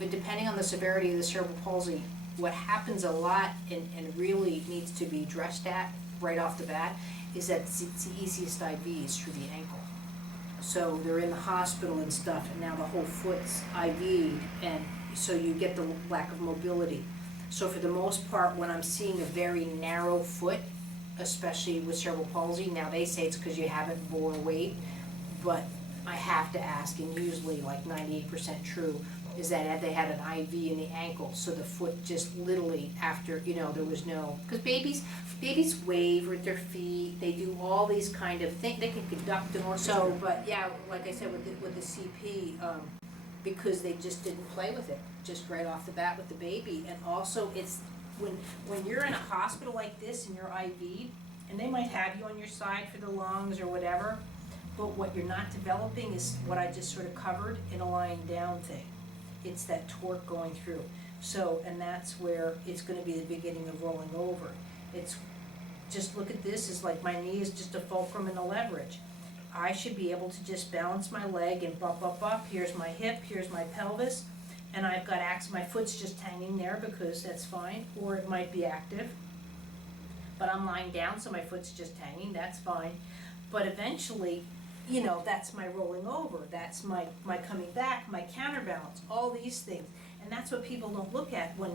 but depending on the severity of the cerebral palsy, what happens a lot and really needs to be addressed at right off the bat is that it's the easiest IVs through the ankle. So they're in the hospital and stuff, and now the whole foot's IV'd, and so you get the lack of mobility. So for the most part, when I'm seeing a very narrow foot, especially with cerebral palsy, now they say it's because you haven't bore weight, but I have to ask, and usually like 98% true, is that they had an IV in the ankle, so the foot just literally after, there was no, because babies wave with their feet, they do all these kind of things, they can conduct and so, but yeah, like I said, with the CP, because they just didn't play with it, just right off the bat with the baby. And also it's, when you're in a hospital like this and you're IV'd, and they might have you on your side for the lungs or whatever, but what you're not developing is what I just sort of covered in a lying down thing. It's that torque going through. So, and that's where it's going to be the beginning of rolling over. It's just, look at this, is like my knee is just a fulcrum and a leverage. I should be able to just balance my leg and bump up. Here's my hip, here's my pelvis, and I've got my foot's just hanging there because that's fine, or it might be active. But I'm lying down, so my foot's just hanging, that's fine. But eventually, that's my rolling over, that's my coming back, my counterbalance, all these things. And that's what people don't look at when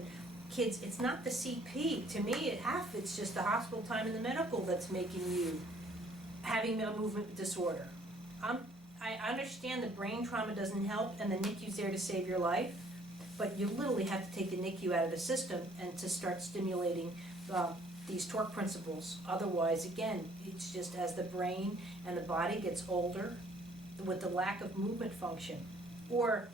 kids, it's not the CP. To me, it's just the hospital time and the medical that's making you having a movement disorder. I understand the brain trauma doesn't help and the NICU's there to save your life, but you literally have to take the NICU out of the system and to start stimulating these torque principles. Otherwise, again, it's just as the brain and the body gets older with the lack of movement function. Or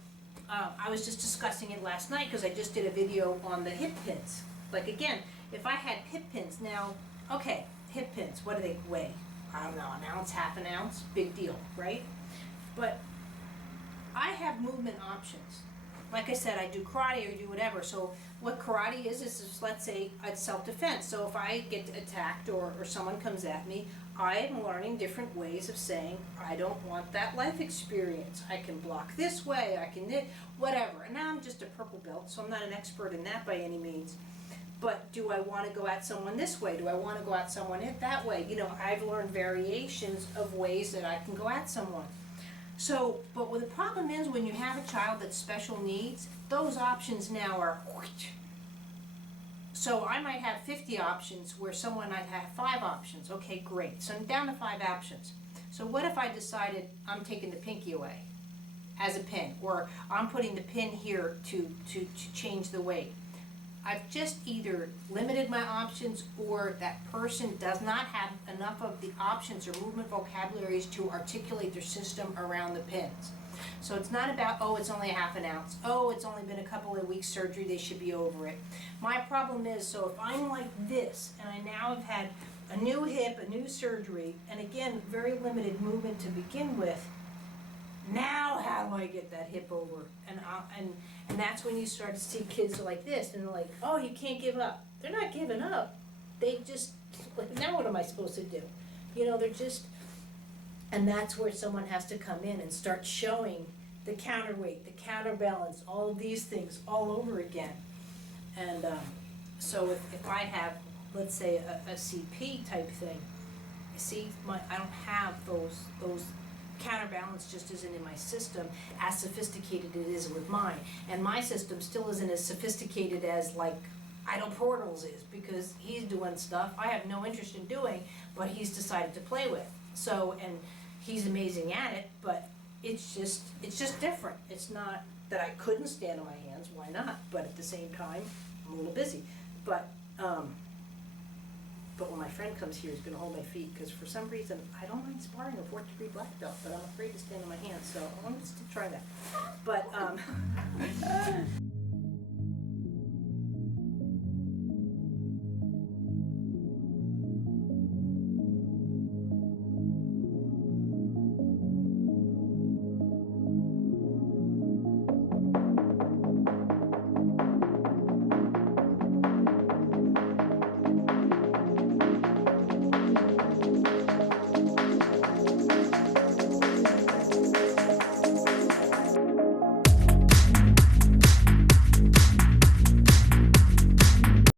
I was just discussing it last night because I just did a video on the hip pins. Like again, if I had hip pins now, okay, hip pins, what do they weigh? I don't know, an ounce, half an ounce, big deal, right? But I have movement options. Like I said, I do karate or do whatever. So what karate is let's say it's self-defense. So if I get attacked or someone comes at me, I am learning different ways of saying, I don't want that life experience. I can block this way, I can whatever. And now I'm just a purple belt, so I'm not an expert in that by any means. But do I want to go at someone this way? Do I want to go at someone that way? I've learned variations of ways that I can go at someone. So, but what the problem is when you have a child that's special needs, those options now are, so I might have 50 options where someone might have 5 options. Okay, great. So I'm down to 5 options. So what if I decided I'm taking the pinky away as a pin, or I'm putting the pin here to change the weight? I've just either limited my options or that person does not have enough of the options or movement vocabularies to articulate their system around the pins. So it's not about, oh, it's only a half an ounce. Oh, it's only been a couple of weeks surgery, they should be over it. My problem is, so if I'm like this and I now have had a new hip, a new surgery, and again, very limited movement to begin with, now how do I get that hip over? And that's when you start to see kids like this, and they're like, oh, you can't give up. They're not giving up. They just, like, now what am I supposed to do? They're just, and that's where someone has to come in and start showing the counterweight, the counterbalance, all of these things all over again. And so if I have, let's say, a CP type thing, see, I don't have those counterbalance just isn't in my system as sophisticated it is with mine. And my system still isn't as sophisticated as like Idle Portals is, because he's doing stuff I have no interest in doing, but he's decided to play with. So, and he's amazing at it, but it's just different. It's not that I couldn't stand on my hands, why not? But at the same time, I'm a little busy. But when my friend comes here, he's going to hold my feet, because for some reason, I don't mind sparring a 4th degree black belt, but I'm afraid to stand on my hands, so I wanted to try that. But